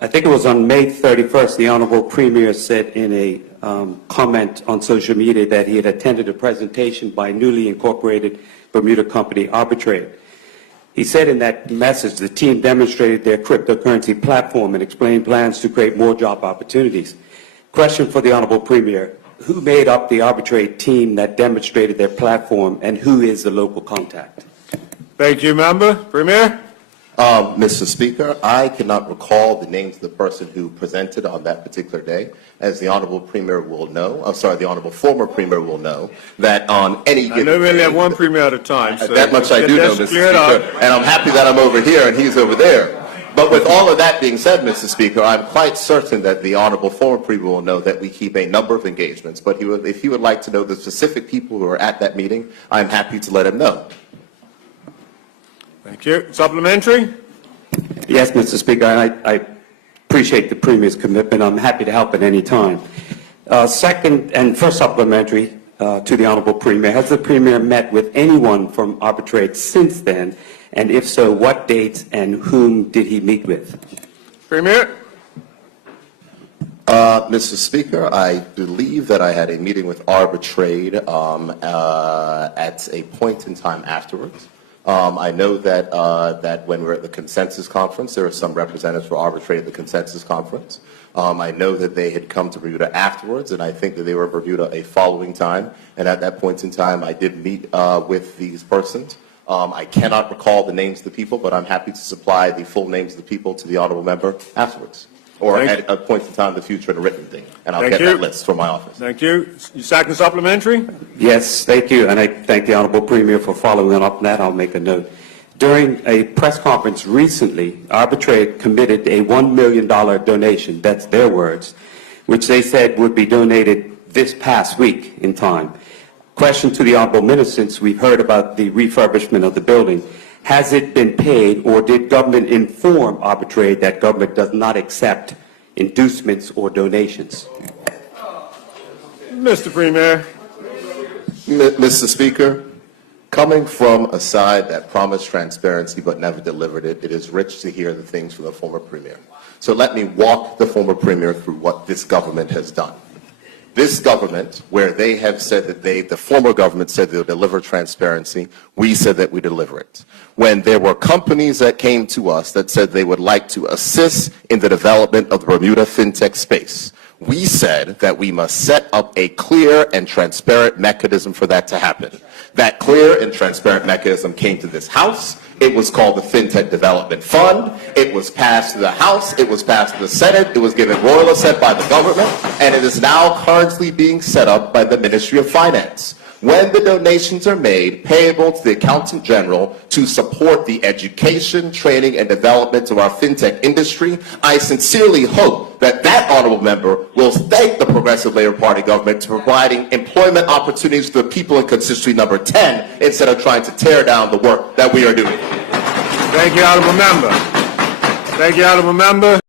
I think it was on May 31st, the Honorable Premier said in a comment on social media that he had attended a presentation by newly incorporated Bermuda company Arbitrade. He said in that message the team demonstrated their cryptocurrency platform and explained plans to create more job opportunities. Question for the Honorable Premier: who made up the Arbitrade team that demonstrated their platform, and who is the local contact? Thank you, Member. Premier? Mr. Speaker, I cannot recall the names of the person who presented on that particular day. As the Honorable Premier will know, the Honorable former Premier will know, that on any given I know we only day, have one Premier at a time. So that much I do know, Mr. Speaker, and I'm happy that I'm over here and he's over there. But with all of that being said, Mr. Speaker, I'm quite certain that the Honorable former Premier will know that we keep a number of engagements. But if he would like to know the specific people who are at that meeting, I'm happy to let him know. Thank you. Supplementary? Yes, Mr. Speaker, I appreciate the Premier's commitment. I'm happy to help at any time. Second and first supplementary to the Honorable Premier: has the Premier met with anyone from Arbitrade since then? And if so, what dates and whom did he meet with? Premier? Mr. Speaker, I believe that I had a meeting with Arbitrade at a point in time afterwards. I know that when we were at the Consensus Conference, there were some representatives for Arbitrade at the Consensus Conference. I know that they had come to Bermuda afterwards, and I think that they were in Bermuda a following time. And at that point in time, I did meet with these persons. I cannot recall the names of the people, but I'm happy to supply the full names of the people to the Honourable Member afterwards, or at a point in time in the future in a written thing, and I'll get that list from my office. Thank you. Your second supplementary? Yes, thank you, and I thank the Honourable Premier for following up on that. I'll make a note. During a press conference recently, Arbitrade committed a $1 million donation, that's their words, which they said would be donated this past week in time. Question to the Honourable Minister: since we've heard about the refurbishment of the building, has it been paid, or did government inform Arbitrade that government does not accept inducements or donations? Mr. Premier. Mr. Speaker, coming from a side that promised transparency but never delivered it, it is rich to hear the things from the former Premier. So let me walk the former Premier through what this government has done. This government, where they have said that the former government said they would deliver transparency, we said that we deliver it. When there were companies that came to us that said they would like to assist in the development of the Bermuda fintech space, we said that we must set up a clear and transparent mechanism for that to happen. That clear and transparent mechanism came to this House. It was called the Fintech Development Fund. It was passed to the House. It was passed to the Senate. It was given royal assent by the government, and it is now currently being set up by the Ministry of Finance. When the donations are made, payable to the Accountant General to support the education, training, and development of our fintech industry, I sincerely hope that that Honourable Member will thank the Progressive Labour Party government for providing employment opportunities to the people in constituency number 10 instead of trying to tear down the work that we are doing. Thank you, Honourable Member. Thank you, Honourable Member.